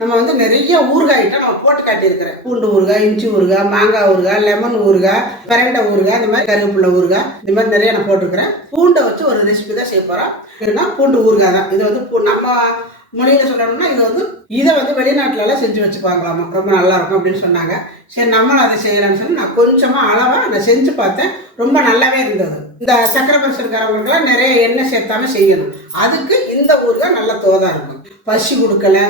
நம்ம வந்து நிறைய ஊறுகாய் நம்ம போட்டு காட்டியிருக்கிறேன். பூண்டு ஊறுகாய் இஞ்சி ஊறுகாய் மாங்காய் ஊறுகாய் லெமன் ஊறுகாய் பிரண்டை ஊறுகாய் இந்த மாதிரி கருவேப்பிள்ளை ஊறுகாய் இந்த மாதிரி நிறைய நான் போட்டிருக்கிறேன். பூண்டை வச்சு ஒரு ரெசிபி தான் செய்ய போகிறோம் இதுனா பூண்டு ஊறுகாய் தான். இது வந்து நம்ம மொழியில் சொல்லணும்னா இது வந்து இதை வந்து வெளிநாட்டிலலாம் செஞ்சு வச்சுப்பாங்களாமா. ரொம்ப நல்லா இருக்கும் அப்படின்னு சொன்னாங்க. சரி நம்மளும் அதை செய்யலாம்னு சொல்லி நான் கொஞ்சமாக அளவாக நான் செஞ்சு பார்த்தேன். ரொம்ப நல்லாவே இருந்தது. இந்த சக்கரை பிரஷர் இருக்கிறவங்களுக்குலாம் நிறைய எண்ணெய் சேர்த்தாம செய்யணும். அதுக்கு இந்த ஊறுகாய் நல்ல தோதாக இருக்கும். பசி கொடுக்கல.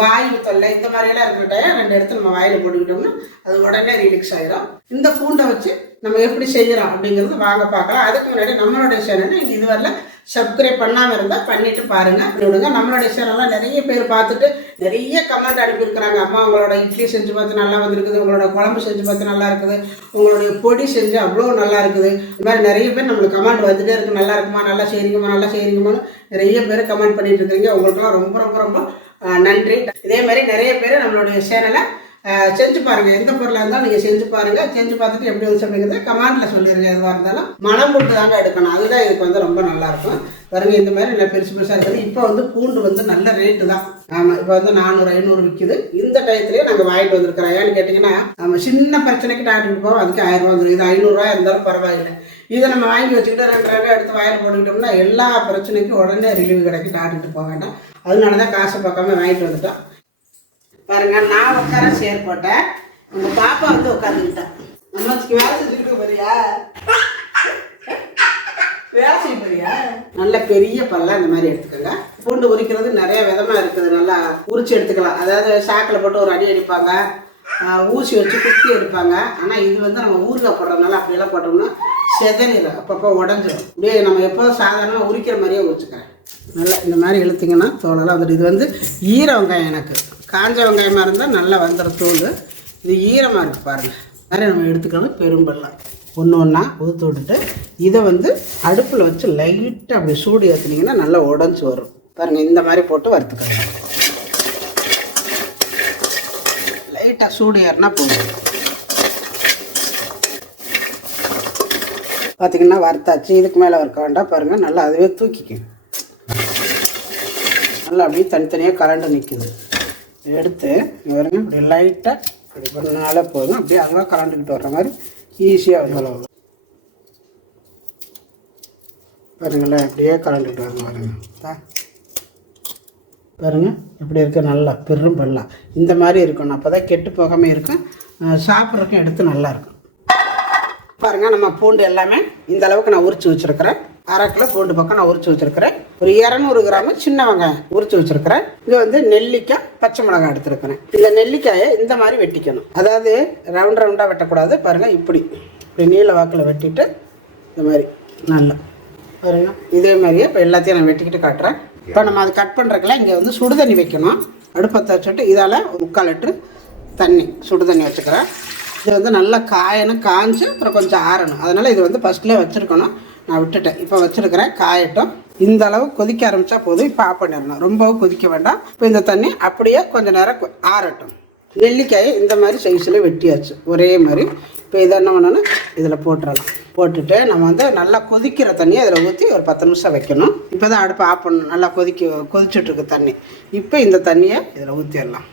வாயு தொல்லை இந்த மாதிரியெல்லாம் இருக்கிற ரெண்டு இடத்துல நம்ம வாயில் போட்டுக்கிட்டோம்னா அது உடனே ரிலீக்ஸ் ஆகிடும் இந்த பூண்டை வச்சு நம்ம எப்படி செய்யறோம் அப்படிங்கிறது வாங்க பார்க்கலாம். அதுக்கு முன்னாடி நம்மளுடைய சேனல் நீங்கள் இதுவரையில் சப்ஸ்கிரைப் பண்ணாமல் இருந்தால் பண்ணிட்டு பாருங்க. விடுங்க. நம்மளுடைய சேனல்லாம் நிறைய பேர் பார்த்துட்டு நிறைய கமெண்ட் அனுப்பியிருக்கிறாங்க. அம்மா உங்களோட இட்லி செஞ்சு பார்த்து நல்லா வந்திருக்குது. உங்களோட குழம்பு செஞ்சு பார்த்து நல்லா இருக்குது. உங்களுடைய பொடி செஞ்சு அவ்வளோ நல்லா இருக்குது. இந்த மாதிரி நிறைய பேர் நம்மளுக்கு கமெண்ட் வந்துட்டே இருக்கு. நல்லா இருக்குமா? நல்லா செய்றீங்கம்மா? நல்லா செய்கிறீங்கம்மான்னு நிறைய பேர் கமெண்ட் பண்ணிட்டு இருக்கீங்க உங்களுக்குலாம் ரொம்ப ரொம்ப ரொம்ப நன்றி. இதே மாதிரி நிறைய பேர் நம்மளுடைய சேனலை செஞ்சு பாருங்க. எந்த பொருளாக இருந்தாலும் நீங்கள் செஞ்சு பாருங்க. செஞ்சு பார்த்துட்டு எப்படி வந்து அப்படிங்கிறத கமெண்ட்ல சொல்லிடுங்க எதுவாக இருந்தாலும் மனம் போட்டு தாங்க எடுக்கணும். அதுதான் இதுக்கு வந்து ரொம்ப நல்லா இருக்கும். பாருங்க இந்த மாதிரி நல்லா பெருசு பெருசாக இருக்குது. இப்போ வந்து பூண்டு வந்து நல்ல ரேட்டு தான். ஆமாம் இப்போ வந்து நானூறு ஐநூறு விற்கிது இந்த டயத்துலேயே நாங்கள் வாங்கிட்டு வந்திருக்கிறோம். ஏன்னு கேட்டிங்கன்னா நம்ம சின்ன பிரச்சனைக்கு டாக்டர் போவோம். அதுக்கு ஆயிரம் ரூபா வந்துடும் இது ஐநூறுரூவா இருந்தாலும் பரவாயில்லை. இதை நம்ம வாங்கி வச்சுக்கிட்டு ரெண்டு ரூபாய் எடுத்து வாயில் போட்டுக்கிட்டோம்னா எல்லா பிரச்சனைக்கும் உடனே ரிலீவ் கிடைக்கும். டாக்டர்கிட்ட போக வேண்டாம். அதனால தான் காசு பார்க்காம வாங்கிட்டு வந்துட்டோம். பாருங்க நான் உட்கார சேர் போட்டேன். உங்க பாப்பா வந்து உட்காந்துக்கிட்டேன் அம்மாச்சிக்கு வேலை செஞ்சுக்கிட்டு போறியா? வேலை செய்ய போறியா? நல்ல பெரிய பல்ல இந்த மாதிரி எடுத்துக்கோங்க. பூண்டு உரிக்கிறது நிறைய விதமா இருக்குது. நல்லா உரிச்சு எடுத்துக்கலாம். அதாவது சாக்கில் போட்டு ஒரு அடி அடிப்பாங்க. ஊசி வச்சு குத்தி எடுப்பாங்க. ஆனால் இது வந்து நம்ம ஊறுகாய் போடுறதுனால அப்படியெல்லாம் போட்டோம்னா செதறிடும். அப்பப்போ உடஞ்சிரும். அப்படியே நம்ம எப்போ சாதாரணமாக உரிக்கிற மாதிரியே உரிச்சுக்கிறேன். நல்லா இந்த மாதிரி இழுத்திங்கன்னா தோலெல்லாம் வந்துடும். இது வந்து ஈர வெங்காயம் எனக்கு. காஞ்ச வெங்காயமாக இருந்தால் நல்லா வந்துடுற தோல் இது ஈரமாக இருக்குது பாருங்கள் நிறைய நம்ம எடுத்துக்கணும் பெரும்பெல்லாம். ஒன்று ஒன்றா உதுத்து விட்டுட்டு இதை வந்து அடுப்பில் வச்சு லைட்டாக அப்படி சூடு ஏற்றுனீங்கன்னா நல்லா உடஞ்சி வரும். பாருங்கள் இந்த மாதிரி போட்டு வறுத்துக்கலாம். லைட்டாக சூடு ஏறினா போதும். பார்த்தீங்கன்னா வறுத்தாச்சு. இதுக்கு மேலே வறுக்க வேண்டாம். பாருங்கள் நல்லா அதுவே தூக்கிக்கும். நல்லா அப்படியே தனித்தனியாக கரண்டு நிற்குது எடுத்து பாருங்க இப்படி லைட்டாக இப்படி பண்ணாலே போதும். அப்படியே அதுவாக கரண்டுக்கிட்டு வர்ற மாதிரி ஈஸியாக வந்து பாருங்களேன் அப்படியே கரண்டுக்கிட்டு வரும் பாருங்க பாருங்கள் இப்படி இருக்க நல்லா பெரும் பண்ணலாம் இந்த மாதிரி இருக்கணும். அப்போ தான் கெட்டு போகாமல் இருக்கும் சாப்பிட்றதுக்கும் எடுத்து நல்லா இருக்கும். பாருங்க நம்ம பூண்டு எல்லாமே இந்த அளவுக்கு நான் உரிச்சு வச்சிருக்கிறேன். அரை கிலோ பூண்டு பக்கம் நான் உரிச்சு வச்சிருக்கிறேன். ஒரு இரநூறு கிராம் சின்ன வெங்காயம் உரிச்சு வச்சிருக்கிறேன். இது வந்து நெல்லிக்காய் பச்சை மிளகாய் எடுத்துருக்கிறேன். இந்த நெல்லிக்காயை இந்த மாதிரி வெட்டிக்கணும். அதாவது ரவுண்ட் ரவுண்டாக வெட்டக்கூடாது. பாருங்கள் இப்படி. இப்படி நீல வாக்கில் வெட்டிட்டு இந்த மாதிரி. நல்லா. பாருங்க இதே மாதிரியே இப்போ எல்லாத்தையும் நான் வெட்டிக்கிட்டு காட்டுறேன். இப்போ நம்ம அது கட் பண்ணுறதுக்குலாம் இங்கே வந்து சுடு தண்ணி வைக்கணும். அடுப்பத்தை வச்சுட்டு இதால் முக்கால் லிட்டரு தண்ணி சுடு தண்ணி வச்சுக்கிறேன். இது வந்து நல்லா காயணும் காஞ்சு அப்புறம் கொஞ்சம் ஆறணும். அதனால் இது வந்து ஃபஸ்ட்லேயே வச்சுருக்கணும். நான் விட்டுட்டேன். இப்போ வச்சுருக்கிறேன் காயட்டும். இந்த அளவு கொதிக்க ஆரம்பித்தா போதும். இப்போ ஆஃப் பண்ணிடணும். ரொம்பவும் கொதிக்க வேண்டாம். இப்போ இந்த தண்ணி அப்படியே கொஞ்சம் நேரம் கொ- ஆறட்டும். நெல்லிக்காயை இந்த மாதிரி சைஸில் வெட்டியாச்சு. ஒரே மாதிரி. இப்போ இதை என்ன பண்ணணும்? இதில் போட்டுடலாம் போட்டுட்டு நம்ம வந்து நல்லா கொதிக்கிற தண்ணியை அதில் ஊற்றி ஒரு பத்து நிமிஷம் வைக்கணும். இப்போ தான் அடுப்பு ஆஃப் பண்ணணும். நல்லா கொதிக்க கொதிச்சுட்ருக்கு தண்ணி. இப்போ இந்த தண்ணியை இதில் ஊற்றிடலாம்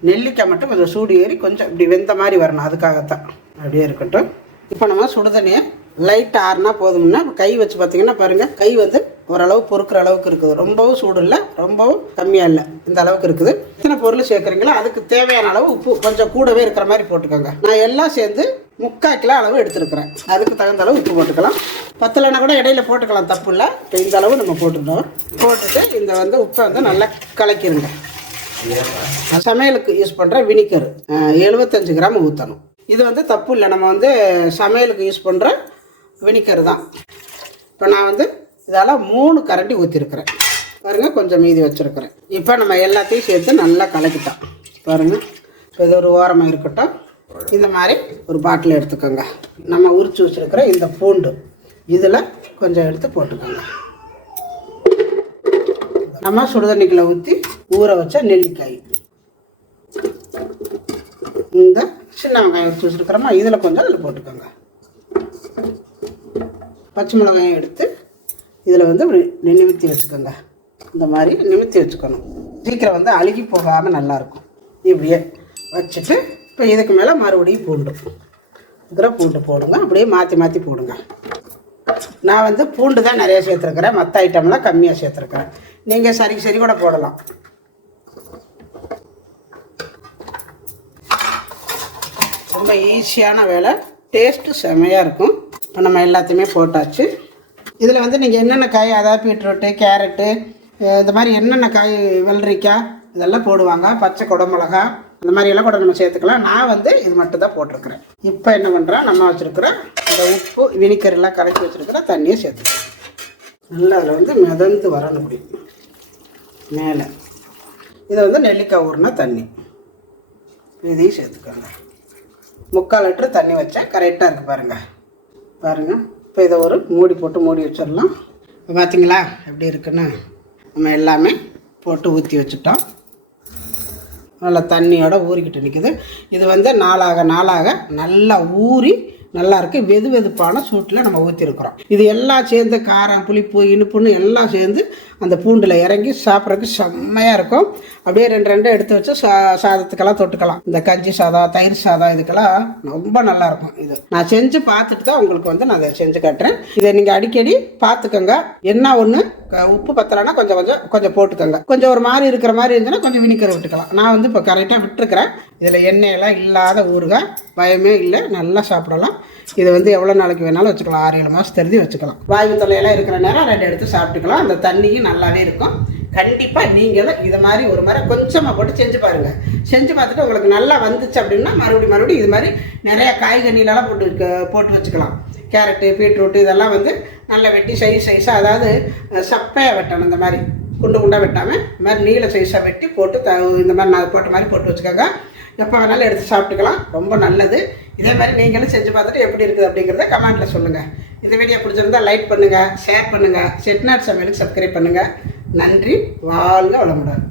நெல்லிக்காய் மட்டும் கொஞ்சம் சூடு ஏறி கொஞ்சம் இப்படி வெந்த மாதிரி வரணும். அதுக்காகத்தான். அப்படியே இருக்கட்டும். இப்போ நம்ம சுடு தண்ணியை லைட் ஆறுனா போதும்னா கை வச்சு பார்த்தீங்கன்னா பாருங்கள் கை வந்து ஓரளவு பொறுக்கிற அளவுக்கு இருக்குது. ரொம்பவும் சூடு இல்லை ரொம்பவும் கம்மியாக இல்லை இந்த அளவுக்கு இருக்குது. எத்தனை பொருள் சேர்க்குறீங்களோ அதுக்கு தேவையான அளவு உப்பு கொஞ்சம் கூடவே இருக்கிற மாதிரி போட்டுக்கோங்க. நான் எல்லாம் சேர்ந்து முக்கால் கிலோ அளவு எடுத்துருக்குறேன். அதுக்கு தகுந்த அளவு உப்பு போட்டுக்கலாம். பத்தலைனா கூட இடையில போட்டுக்கலாம் தப்பு இல்லை. இப்போ இந்த அளவு நம்ம போட்டுக்கணும் போட்டுட்டு இந்த வந்து உப்பை வந்து நல்லா கலக்கிருங்க. சமையலுக்கு யூஸ் பண்ணுற வினிகர் எழுபத்தஞ்சு கிராம் ஊற்றணும் இது வந்து தப்பு இல்லை. நம்ம வந்து சமையலுக்கு யூஸ் பண்ணுற வினிகர் தான் இப்போ நான் வந்து இதால் மூணு கரண்டி ஊற்றிருக்கிறேன் பாருங்க கொஞ்சம் மீதி வச்சுருக்கிறேன். இப்போ நம்ம எல்லாத்தையும் சேர்த்து நல்லா கலக்கிட்டோம். பாருங்கள் இப்போ இது ஒரு ஓரமாக இருக்கட்டும். இந்த மாதிரி ஒரு பாட்டில் எடுத்துக்கோங்க. நம்ம உரிச்சு வச்சுருக்கிற இந்த பூண்டு. இதில் கொஞ்சம் எடுத்து போட்டுக்கோங்க. நம்ம சுடுதண்ணிக்குள்ள ஊற்றி ஊற வச்ச நெல்லிக்காய். இந்த சின்ன வெங்காயம் எடுத்து வச்சுருக்கிறோமா இதில் கொஞ்சம் அதில் போட்டுக்கோங்க. பச்சை மிளகாயும் எடுத்து இதில் வந்து நிமித்தி வச்சுக்கோங்க. இந்த மாதிரி நிமித்தி வச்சுக்கணும். சீக்கிரம் வந்து அழுகி போகாமல் நல்லாயிருக்கும். இப்படியே வச்சுட்டு இப்போ இதுக்கு மேலே மறுபடியும் பூண்டு. இதுக்குற பூண்டு போடுங்க. அப்படியே மாற்றி மாற்றி போடுங்க. நான் வந்து பூண்டு தான் நிறைய சேர்த்துருக்குறேன். மற்ற ஐட்டம்லாம் கம்மியாக சேர்த்துருக்குறேன். நீங்கள் சரி சரி கூட போடலாம். ரொம்ப ஈஸியான வேலை. டேஸ்ட்டு செமையாக இருக்கும். இப்போ நம்ம எல்லாத்தையுமே போட்டாச்சு. இதில் வந்து நீங்கள் என்னென்ன காய் அதாவது பீட்ரூட்டு கேரட்டு இந்த மாதிரி என்னென்ன காய் வெள்ளரிக்காய் இதெல்லாம் போடுவாங்க. பச்சை குடமிளகா அந்த மாதிரி எல்லாம் கூட நம்ம சேர்த்துக்கலாம். நான் வந்து இது மட்டும் தான் போட்டிருக்கிறேன். இப்போ என்ன பண்ணுறேன் நம்ம வச்சுருக்கிற இந்த உப்பு வினிகர் எல்லாம் கலக்கி வச்சுருக்கிற தண்ணியை சேர்த்துக்கலாம். நல்லா அதில் வந்து மிதந்து வரணும் அப்படி மேலே. இதை வந்து நெல்லிக்காய் ஊறின தண்ணி. இதையும் சேர்த்துக்கோங்க. முக்கால் லிட்டர் தண்ணி வச்சா கரெக்டாக இருக்குது பாருங்கள் பாருங்கள் இப்போ இதை ஒரு மூடி போட்டு மூடி வச்சிடலாம். இப்போ பார்த்தீங்களா எப்படி இருக்குன்னு? நம்ம எல்லாமே போட்டு ஊற்றி வச்சுட்டோம். நல்லா தண்ணியோட ஊறிக்கிட்டு நிற்கிது இது வந்து நாளாக நாளாக நல்லா ஊறி நல்லாயிருக்கு வெது வெதுப்பான சூட்டில் நம்ம ஊற்றிருக்கிறோம் இது எல்லாம் சேர்ந்து காரம் புளிப்பு இனிப்புன்னு எல்லாம் சேர்ந்து அந்த பூண்டில் இறங்கி சாப்பிட்றதுக்கு செம்மையாக இருக்கும். அப்படியே ரெண்டு ரெண்டு எடுத்து வச்சு சா சாதத்துக்கெல்லாம் தொட்டுக்கலாம். இந்த கஞ்சி சாதம் தயிர் சாதம் இதுக்கெல்லாம் ரொம்ப நல்லா இருக்கும் இது. நான் செஞ்சு பார்த்துட்டு தான் உங்களுக்கு வந்து நான் அதை செஞ்சு காட்டுறேன். இதை நீங்கள் அடிக்கடி பார்த்துக்கோங்க. என்ன ஒன்று உப்பு பத்தலைன்னா கொஞ்சம் கொஞ்சம் கொஞ்சம் போட்டுக்கோங்க. கொஞ்சம் ஒரு மாதிரி இருக்கிற மாதிரி இருந்துச்சுன்னா கொஞ்சம் வினிக்கரை விட்டுக்கலாம். நான் வந்து இப்போ கரெக்டாக விட்டுருக்கிறேன். இதில் எண்ணெயெல்லாம் இல்லாத ஊறுகாய் பயமே இல்லை. நல்லா சாப்பிடலாம். இதை வந்து எவ்வளோ நாளைக்கு வேணாலும் வச்சுக்கலாம். ஆறு ஏழு மாதம் தெரிஞ்சு வச்சுக்கலாம். வாயு தொல்லையெல்லாம் இருக்கிற நேரம் ரெண்டு எடுத்து சாப்பிட்டுக்கலாம். அந்த தண்ணியும் நல்லாவே இருக்கும். கண்டிப்பாக நீங்களும் இதை மாதிரி ஒரு முறை கொஞ்சமாக போட்டு செஞ்சு பாருங்கள் செஞ்சு பார்த்துட்டு உங்களுக்கு நல்லா வந்துச்சு அப்படின்னா மறுபடியும் மறுபடியும் இது மாதிரி நிறைய காய்கறிலலாம் போட்டு வைக்க- போட்டு வச்சுக்கலாம். கேரட்டு பீட்ரூட்டு இதெல்லாம் வந்து நல்லா வெட்டி சைஸ் சைஸாக அதாவது சப்பையாக வெட்டணும் இந்த மாதிரி. குண்டு குண்டாக வெட்டாமல் இந்த மாதிரி நீள சைஸாக வெட்டி போட்டு த இந்த மாதிரி நான் போட்ட மாதிரி போட்டு வச்சுக்கோங்க. எப்போ வேணாலும் எடுத்து சாப்பிட்டுக்கலாம். ரொம்ப நல்லது. இதே மாதிரி நீங்களும் செஞ்சு பார்த்துட்டு எப்படி இருக்குது அப்படிங்கிறத கமெண்ட்டில் சொல்லுங்கள் இந்த வீடியோ பிடிச்சிருந்தா லைக் பண்ணுங்கள் ஷேர் பண்ணுங்கள் செட்நாட் சமையலுக்கு சப்ஸ்கிரைப் பண்ணுங்கள் நன்றி வாழ்க வளமுடன்.